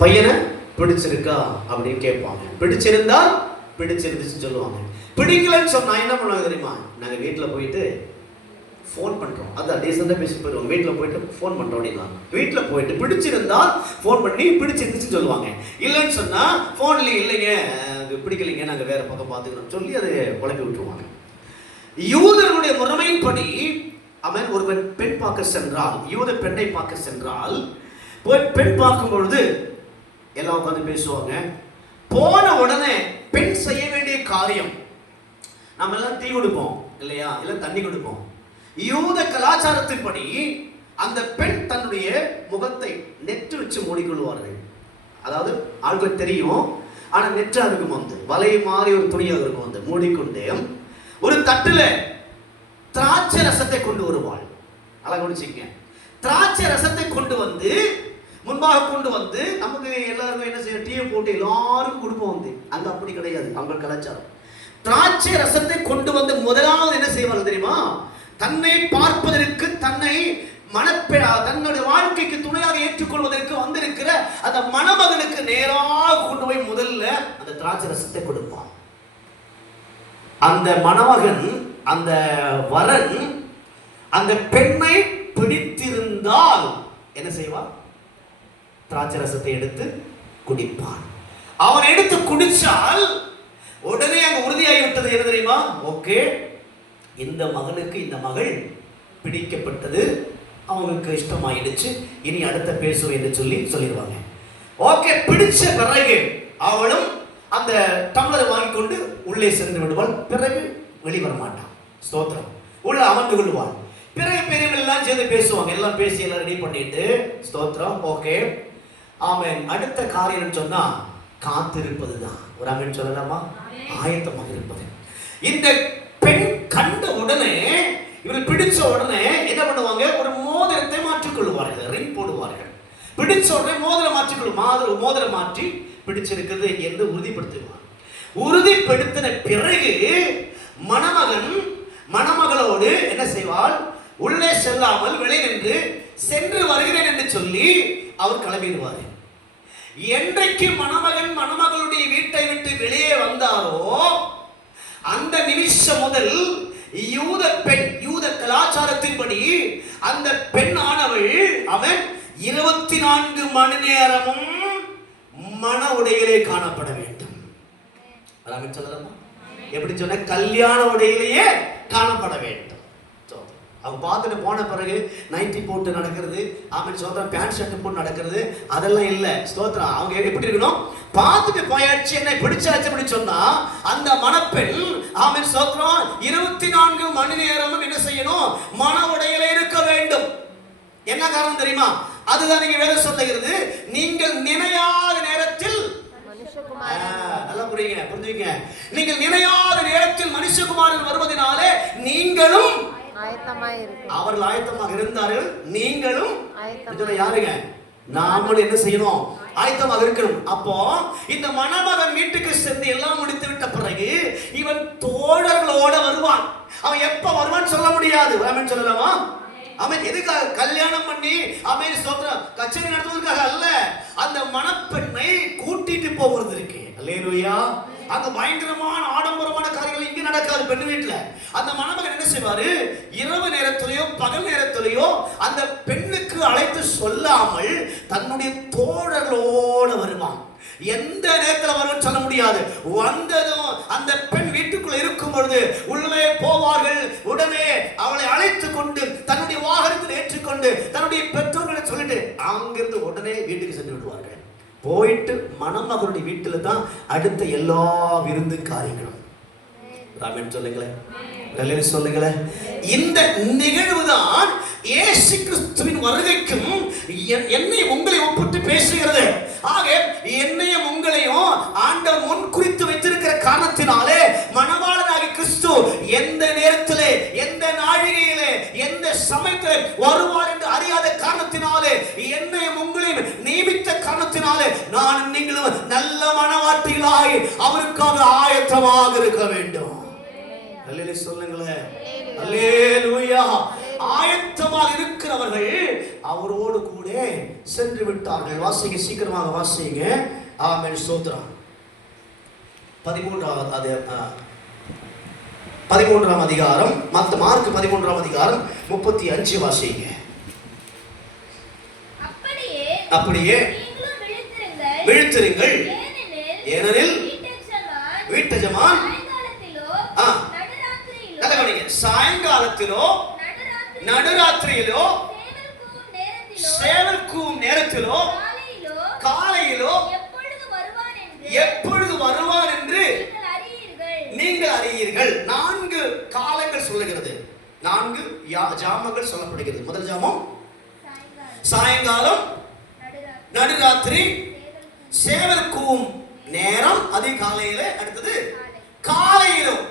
பையனை பிடிச்சிருக்கா அப்படின்னு கேட்பாங்க. பிடிச்சிருந்தால் பிடிச்சிருந்துச்சுன்னு சொல்லுவாங்க. பிடிக்கலன்னு சொன்னா என்ன பண்ணுவாங்க தெரியுமா? நாங்கள் வீட்டில் போயிட்டு ஃபோன் பண்ணுறோம். அதான் டீசெண்டாக பேசி போயிடுவாங்க. வீட்டில் போயிட்டு ஃபோன் பண்ணுறோம் அப்படின்னா, வீட்டில் போயிட்டு பிடிச்சிருந்தால் ஃபோன் பண்ணி பிடிச்சிருந்துச்சுன்னு சொல்லுவாங்க. இல்லைன்னு சொன்னால் ஃபோன்லேயே இல்லைங்க அது பிடிக்கலைங்க, நாங்கள் வேறு பக்கம் பார்த்துக்கிறோம் சொல்லி அதை குழப்பி விட்டுருவாங்க. யூதர்களுடைய முறைமையின்படி அவன் ஒருவன் பெண் பார்க்க சென்றால், யூத பெண்ணை பார்க்க சென்றால் போய் பெண் பார்க்கும் பொழுது எல்லாம் உட்காந்து பேசுவாங்க. போன உடனே பெண் செய்ய வேண்டிய காரியம், நம்ம எல்லாம் தீ கொடுப்போம் இல்லையா, இல்லை தண்ணி கொடுப்போம். யூத கலாச்சாரத்தின்படி அந்த பெண் தன்னுடைய முகத்தை நெற்று வச்சு மூடிக்கொள்வார்கள். அதாவது ஆட்கள் தெரியும், ஆனா நெற்றா இருக்கும், வந்து வலை மாதிரி ஒரு துணியாக இருக்கும், வந்து மூடிக்கொண்டே ஒரு தட்டுல திராட்சை ரசத்தை கொண்டு வருவாள். அழகா குடிச்சிங்க. திராட்சை ரசத்தை கொண்டு வந்து முன்பாக கொண்டு வந்து நமக்கு எல்லாருமே என்ன செய்ய, டீயை போட்டு எல்லாருக்கும் கொடுப்போம். வந்து அங்க அப்படி கிடையாது, அவங்க கலாச்சாரம். திராட்சை ரசத்தை கொண்டு வந்து முதலாவது என்ன செய்வார்கள் தெரியுமா? தன்னை பார்ப்பதற்கு, தன்னை தன்னுடைய வாழ்க்கைக்கு துணையாக ஏற்றுக்கொள்வதற்கு வந்திருக்கிற அந்த மணமகனுக்கு நேராக கொண்டு போய் முதல்ல அந்த திராட்சை ரசத்தை கொடுப்பான். அந்த மணமகன், அந்த வரன் அந்த பெண்ணை பிடித்திருந்தால் என்ன செய்வான்? திராட்சை ரசத்தை எடுத்து குடிப்பான். அவன் எடுத்து குடிச்சால் உடனே அங்க உறுதியாகி விட்டது என்ன தெரியுமா? ஓகே, இந்த மகனுக்கு இந்த மகள் பிடிக்கப்பட்டது, அவங்களுக்கு இஷ்டமாயிடுச்சு, இனி அடுத்த பேசுவேன் என்று சொல்லிடுவாங்க. ஓகே, பிடிச்ச பிறகு அவளும் அந்த டம்ளரை வாங்கி கொண்டு உள்ளே சென்று விடுவாள். பிறகு வெளிவர மாட்டான். ஸ்தோத்திரம். உள்ள அமர்ந்து கொள்வாள். பிறகு பெரியவங்க எல்லாம் சேர்ந்து பேசுவாங்க. எல்லாம் பேசி எல்லாம் ரெடி பண்ணிட்டு ஸ்தோத்திரம். ஓகே, ஆமென். அடுத்த காரியம் சொன்னா காத்திருப்பது தான். ஒரு ஆமென் சொல்லலாமா? ஆயத்தமாக இருப்பது. இந்த பெண் கண்ட உடனே, இவர்கள் பிடிச்ச உடனே என்ன பண்ணுவாங்க? ஒரு மோதிரத்தை மாற்றிக்கொள்வார்கள், ரிங் போடுவார்கள். பிடிச்ச உடனே மோதிரம் மாற்றி பிடிச்சிருக்கிறது என்று உறுதிப்படுத்துவார். உறுதிப்படுத்தின பிறகு மணமகன் மணமகளோடு என்ன செய்வாள்? உள்ளே செல்லாமல் வெளியே நின்று சென்று வருகிறேன் என்று சொல்லி அவர் கிளம்பிடுவார். என்றைக்கு மணமகன் மணமகளுடைய வீட்டை விட்டு வெளியே வந்தாரோ அந்த நிமிஷம் முதல் யூத பெண், யூத கலாச்சாரத்தின்படி அந்த பெண் ஆனவள் அவன் 24 மணி நேரமும் மன உடையிலே காணப்பட வேண்டும். சொல்லலாமா? எப்படி சொன்ன? கல்யாண உடையிலேயே காணப்பட வேண்டும். அவங்க பார்த்துட்டு போன பிறகு நைட்டி போட்டு நடக்கிறது, ஆமென் ஸ்தோத்திரம், பேண்ட் ஷர்ட் போட்டு நடக்கிறது, அதெல்லாம் இல்லை. ஸ்தோத்திரம். அவங்க எப்படி இருக்கணும்? பார்த்துட்டு போயாச்சு, என்னை பிடிச்சாச்சு அப்படி சொன்னா அந்த மணப்பெண் ஆமென் ஸ்தோத்திரம் 24 மணி நேரமும் என்ன செய்யணும்? மன உடையில இருக்க வேண்டும். என்ன காரணம் தெரியுமா? அதுதான் நீங்க வேற சொல்லுகிறது. நீங்கள் நினையாத நேரத்தில் நல்லா புரிஞ்சுங்க. நீங்கள் நினையாத நேரத்தில் மனுஷகுமாரன் வருவதனாலே நீங்களும் அவர்கள் ஆயத்தமாக இருந்தார்கள், நீங்களும் யாருங்க? நாமளும் என்ன செய்யணும்? ஆயத்தமாக இருக்கணும். அப்போ இந்த மணமகன் வீட்டுக்கு சென்று எல்லாம் முடித்து விட்ட பிறகு இவன் தோழர்களோட வருவான். அவன் எப்ப வருவான்னு சொல்ல முடியாது. ஆமென் சொல்லலாமா? அவன் எதுக்காக கல்யாணம் பண்ணி அவன் ஸ்தோத்திரம் கச்சேரி நடத்துவதற்காக அல்ல, அந்த மணப்பெண்ணை கூட்டிட்டு போகிறது இருக்கு. அல்லேலூயா. அங்க பயங்கரமான ஆடம்பரமான காரியங்கள் இங்க நடக்காது பெண் வீட்டுல. அந்த மணமகன் என்ன செய்வாரு? இரவு நேரத்திலேயோ பகல் நேரத்திலேயோ அந்த பெண்ணுக்கு அழைத்து சொல்லாமல் தன்னுடைய தோழர்களோட வருவான். எந்த நேரத்தில் வரும்னு சொல்ல முடியாது. வந்ததும் அந்த பெண் வீட்டுக்குள்ள இருக்கும் பொழுது உள்ளே போவார்கள். உடனே அவளை அழைத்து கொண்டு தன்னுடைய வாகனத்தில் ஏற்றுக்கொண்டு தன்னுடைய பெற்றோர்களை சொல்லிட்டு அங்கிருந்து உடனே வீட்டுக்கு சென்று விடுவார்கள். போயிட்டு மணமகனுடைய வீட்டில் தான் அடுத்த எல்லா விருந்து காரியங்களும். ராமன் சொல்லுங்களேன், சொல்லுங்களேன். இந்த நிகழ்வு தான் இயேசு கிறிஸ்துவின் வருகைக்கும் என்னை உங்களை ஒப்பிட்டு பேசுகிறது. ஆக என்னையும் உங்களையும் ஆண்டவர் முன் குறித்து வைத்திருக்கிற காரணத்தினாலே மணவாளனாகிய கிறிஸ்து எந்த நேரத்திலே, எந்த நாழிகையிலே, எந்த சமயத்திலே வருவார் என்று அறியாத காரணத்தினாலே, என்னையும் உங்களையும் நியமித்த காரணத்தினாலே நான் நீங்களும் நல்ல மணவாட்டிகளாய் அவருக்காக ஆயத்தமாக இருக்க வேண்டும். அல்லேலூயா சொல்லுங்களேன். அல்லேலூயா. ஆயத்தமாக இருக்கிறவர்கள் அவரோடு கூட சென்று விட்டார்கள். வாசிங்க, சீக்கிரமாக வாசிங்க. ஆமென் ஸ்தோத்திரம். 13ஆம் அதிகாரம், மார்க் 13ஆம் அதிகாரம் 35 வாசிங்க. அப்படியே விழித்திருங்கள், ஏனெனில் வீட்டெஜமான் சாயங்காலத்திலோ நடுராத்திரியிலோ சேவல்கூவும் நேரத்திலோ காலையிலோ எப்பொழுது வருவான் என்று நீங்கள் அறியீர்கள். 4 காலங்கள் சொல்லுகிறது, 4 ஜாமங்கள் சொல்லப்படுகிறது. முதல் ஜாமம் சாயங்காலம், நடுராத்திரி, சேவல்கூவும் நேரம் அதிகாலையில, அடுத்தது காலையிலும்.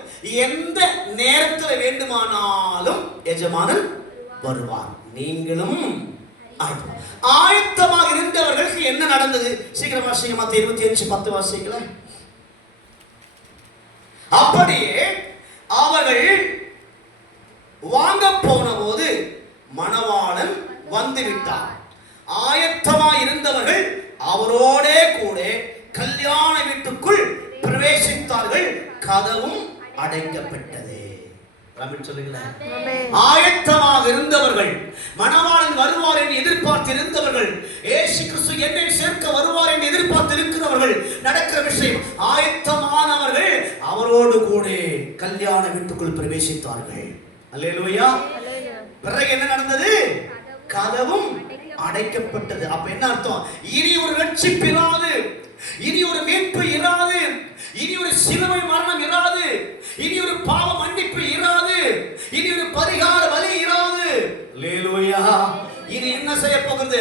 எந்த நேரத்தில் வேண்டுமானாலும் எஜமானன் வருவார். நீங்களும் ஆயத்தமாக இருந்தவர்களுக்கு என்ன நடந்தது? சீக்கிரம் வாசிங்க. மத்தேயு 25:10 வாசிங்களா. அப்படியே அவர்கள் வாங்க போன போது மணவாளன் வந்து விட்டார். ஆயத்தமாக இருந்தவர்கள் அவரோட கூட கல்யாண வீட்டுக்குள் பிரவேசித்தார்கள். கதவும் அடைக்கப்பட்டது. சொல்லுங்களேன். ஆயத்தமாக இருந்தவர்கள், மணவாளன் வருவார் என்று எதிர்பார்த்து இருந்தவர்கள், இயேசு கிறிஸ்து என்னை சேர்க்க வருவார் என்று எதிர்பார்த்து இருக்கிறவர்கள், நடக்கிற விஷயம் ஆயத்தமானவர்கள் அவரோடு கூட கல்யாண வீட்டுக்குள் பிரவேசித்தார்கள். அல்லேலூயா. பிறகு என்ன நடந்தது? கதவும் அடைக்கப்பட்டது. அப்ப என்ன அர்த்தம்? இனி ஒரு ரட்சிப்பு இராது, இனி ஒரு மீட்பு இராது, இனி ஒரு சிலுவை மரணம் இராது, இனி ஒரு பாவ மன்னிப்பு இராது, இனி ஒரு பரிகார பலி இராது. அல்லேலூயா. இனி என்ன செய்ய போகிறது?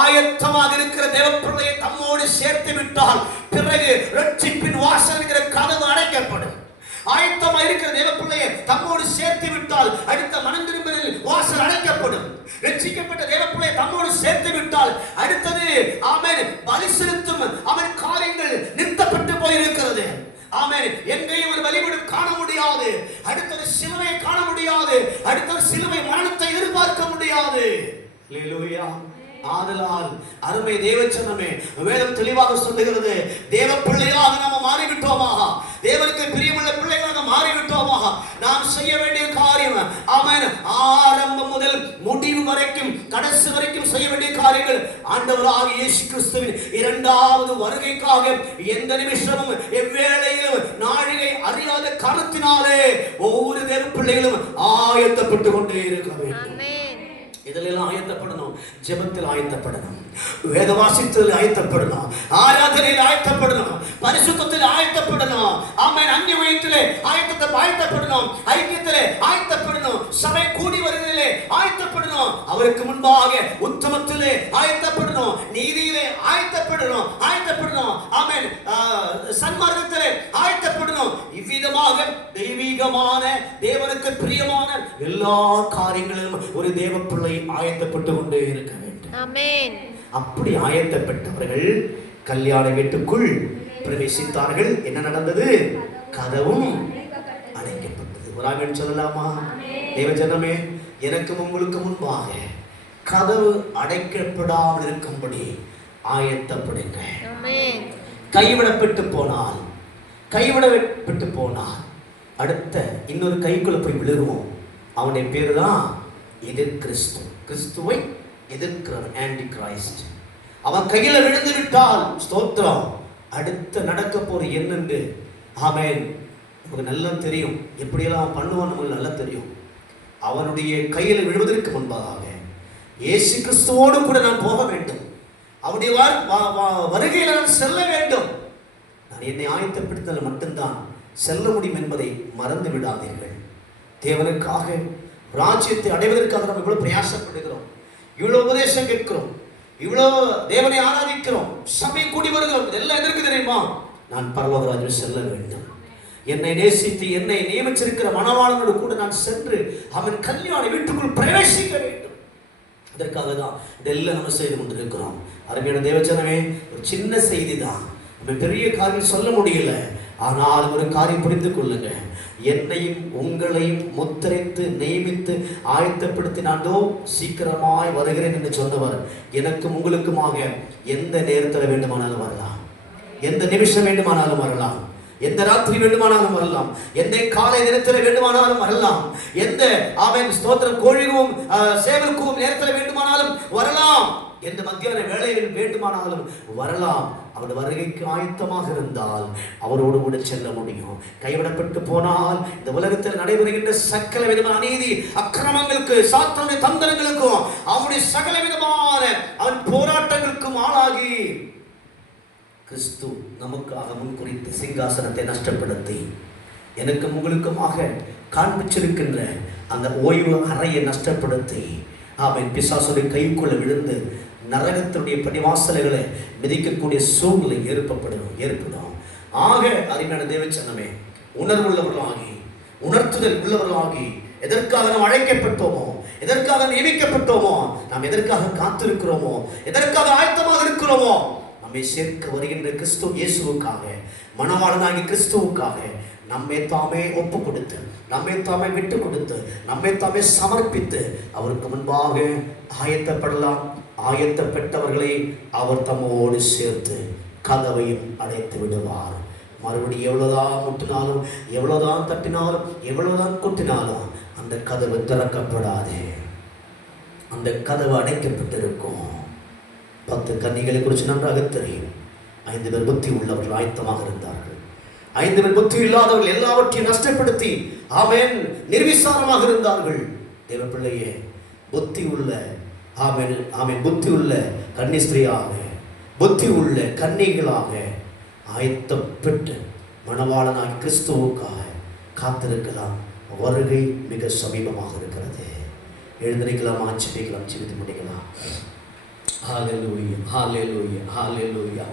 ஆயத்தமாக இருக்கிற தேவப்பிள்ளையை தம்மோடு சேர்த்து விட்டால் பிறகு ரட்சிப்பின் வாசல் என்கிற கதவு அடைக்கப்படும். ஆயத்தமா இருக்கிற தேவப்பிள்ளையை தம்மோடு சேர்த்து விட்டால் அடுத்த மனம் திரும்புதல் வாசல் அடைக்கப்படும். ரட்சிக்கப்பட்ட தேவப்பிள்ளையை தம்மோடு சேர்த்து விட்டால் அடுத்தது ஆமென் பலி செலுத்தும் அவன் காரியங்கள் நிறுத்தப்பட்டு போயிருக்கிறது. ஆமென். எங்கேயும் ஒரு பலிபீடம் காண முடியாது, அடுத்தது சிலுவையை காண முடியாது, அடுத்தது சிலுவை மரணத்தை எதிர்பார்க்க முடியாது. அல்லேலூயா. ஆதலால் அருமை தேவச்சனமே, வேதம் தெளிவாக சொல்லுகிறது, தேவ பிள்ளையாக நாம மாறிவிட்டோமா, தேவனுக்கு பிரியமுள்ள பிள்ளைகளாக மாறிவிட்டோமா, நாம் செய்ய வேண்டிய காரியம் ஆமென் ஆரம்பம் முதல் முடிவு வரைக்கும் கடைசி வரைக்கும் செய்ய வேண்டிய காரியங்கள் ஆண்டவராகிய இயேசு கிறிஸ்துவின் இரண்டாவது வருகைக்காக எந்த நிமிஷமும் எவ்வேளையிலும் நாழிகை அறியாத கருத்தினாலே ஒவ்வொரு தேவ பிள்ளைகளும் ஆயத்தப்பட்டு கொண்டே இருக்க வேண்டும். இதெல்லாம் ஆயத்தப்படணும். ஜெபத்தில் ஆயத்தப்படணும், வேத வாசித்ததில் ஆயத்தப்படணும், ஆராதனையில் ஆயத்தப்படணும், பரிசுத்தத்தில் ஆயத்தப்படணும், ஆமென் அந்நியத்திலே ஆயத்தப்படணும், ஐக்கியத்திலே ஆயத்தப்படணும், சபை கூடி வருவதிலே ஆயத்தப்படணும், அவருக்கு முன்பாக உத்தமத்திலே ஆயத்தப்படணும், நீதியிலே ஆயத்தப்படணும், ஆமென் சன்மார்க்கத்திலே ஆயத்தப்படணும். இவ்விதமாக தெய்வீகமான தேவனுக்கு பிரியமான எல்லா காரியங்களிலும் ஒரு தேவ பிள்ளை ஆயத்தப்பட்டு கொண்டே இருக்க வேண்டும். ஆமென். அப்படி ஆயத்தப்பட்டவர்கள் கல்யாண வீட்டுக்குள் பிரவேசித்தார்கள். என்ன நடந்தது? கதவும் அடைக்கப்பட்டது. ஒரு ஆமென் சொல்லலாமா? தேவஜனமே, எனக்கு உங்களுக்கு முன்பாக கதவு அடைக்கப்படாமல் இருக்கும்படி ஆயத்தப்படுங்க. கைவிடப்பட்டு போனால் அடுத்த இன்னொரு கைக்குள்ள போய் விழுவோம். அவனுடைய பேரு தான் எதிர் கிறிஸ்து. கிறிஸ்துவை எதிர்க்கிறவன் ஆன்டி கிரைஸ்ட். அவன் கையில விழுந்து விட்டால் ஸ்தோத்திரம், அடுத்த நடக்க போற என்னென்று ஆமென் நமக்கு நல்லா தெரியும். எப்படியெல்லாம் பண்ணுவான் நமக்கு நல்லா தெரியும். அவனுடைய கையில விழுவதற்கு முன்பதாக இயேசு கிறிஸ்துவோடு கூட நான் போக வேண்டும், அவருடைய வருகையில் நான் செல்ல வேண்டும். நான் என்னை ஆயத்தப்படுத்தல் மட்டும்தான் செல்ல முடியும் என்பதை மறந்து விடாதீர்கள். தேவனுக்காக ராஜ்யத்தை அடைவதற்காக நம்ம இவ்வளவு பிரயாசப்படுகிறோம், இவ்வளவு உபதேசம் கேட்கிறோம், இவ்வளவு தேவனை ஆராதிக்கிறோம், சபை கூடி வருகிறோம். இதெல்லாம் எதற்கு தெரியுமா? நான் பரலோக ராஜ்யம் செல்ல வேண்டும். என்னை நேசித்து என்னை நியமிச்சிருக்கிற மணவாளனோடு கூட நான் சென்று அவன் கல்யாண வீட்டுக்குள் பிரவேசிக்க வேண்டும். அதற்காக தான் இதெல்லாம் நம்ம செய்து கொண்டிருக்கிறோம். அருமையான தேவஜனமே, ஒரு சின்ன செய்தி தான், நம்ம பெரிய காரியம் சொல்ல முடியல, ஆனால் ஒரு காரியம் புரிந்து கொள்ளுங்க. என்னையும் உங்களையும் முத்திரைத்து நியமித்து ஆயத்தப்படுத்தி நானோ சீக்கிரமாய் வருகிறேன் என்று சொன்னவர் எனக்கும் உங்களுக்குமாக எந்த நேரத்தில் வேண்டுமானாலும் வரலாம், எந்த நிமிஷம் வேண்டுமானாலும் வரலாம், எந்த ராத்திரி வேண்டுமானாலும் வரலாம், எந்த காலை நேரத்தில் வேண்டுமானாலும் வரலாம், எந்த ஆமென் ஸ்தோத்திரம் கோழிக்கும் சேவலுக்கும் நேரத்தில் வேண்டுமானாலும் வரலாம், எந்த மத்தியான வேளையில் வேண்டுமானாலும் வரலாம். அவர் வருகைக்கு ஆயத்தமாக இருந்தால் அவரோடு கூட செல்ல முடியும். கைவிடப்பட்டு போனால் இந்த உலகத்தில் நடைபெறுகின்ற சகல விதமான அநீதி அக்கிரமங்களுக்கு, சாத்தானுடைய தந்திரங்களுக்கும், அவனுடைய சகல விதமான அவன் போராட்டங்களுக்கும் ஆளாகி கிறிஸ்து நமக்காக முன்குறித்து சிங்காசனத்தை நஷ்டப்படுத்தி எனக்கும் உங்களுக்குமாக காண்பிச்சிருக்கின்ற அந்த ஓய்வு அறையை நஷ்டப்படுத்தி அவன் பிசாசுடைய கைக்குள்ள விழுந்து நரகத்துடைய படிவாசல்களை மிதிக்கக்கூடிய சூழ்நிலை ஏற்படும். ஆக அருமையான தேவச்சனமே, உணர்வுள்ளவர்களாகி உணர்த்துதல் உள்ளவர்களாகி எதற்காக நாம் அழைக்கப்பட்டோமோ, எதற்காக நியமிக்கப்பட்டோமோ, நாம் எதற்காக காத்திருக்கிறோமோ, எதற்காக ஆயத்தமாக இருக்கிறோமோ, நம்மை சேர்க்க வருகின்ற கிறிஸ்து இயேசுவுக்காக, மணவாளனாகி கிறிஸ்துவுக்காக நம்மை தாமே ஒப்பு கொடுத்து, நம்மை தாமே விட்டு கொடுத்து, நம்மை தாமே சமர்ப்பித்து அவருக்கு முன்பாக ஆயத்தப்படலாம். ஆயத்தப்பட்டவர்களை அவர் தம்மோடு சேர்த்து கதவையும் அடைத்து விடுவார். மறுபடியும் எவ்வளவுதான் முட்டினாலும், எவ்வளவுதான் தட்டினாலும், எவ்வளவுதான் கொட்டினாலும் அந்த கதவு திறக்கப்படாது, அந்த கதவு அடைக்கப்பட்டிருக்கும். 10 கன்னிகளை குறித்து நன்றாக தெரியும். 5 பேர் புத்தி உள்ளவர்கள் ஆயத்தமாக இருந்தார்கள். 5 பேர் புத்தி இல்லாதவர்கள் எல்லாவற்றையும் நஷ்டப்படுத்தி ஆமென் நிர்விசாரமாக இருந்தார்கள். தேவ பிள்ளையே, புத்தி உள்ள ஆமென் ஆமென் புத்தி உள்ள கன்னிஸ்திரியாக, புத்தி உள்ள கன்னிகளாக ஆயத்தப்பட்டு மணவாளனாகி கிறிஸ்துவுக்காக காத்திருக்கலாம். வருகை மிக சமீபமாக இருக்கிறது. எழுந்திருக்கலாம், ஆச்சரிக்கலாம், ஜீவித்து முடிக்கலாம். ஹல்லேலூயா, ஹல்லேலூயா, ஹல்லேலூயா.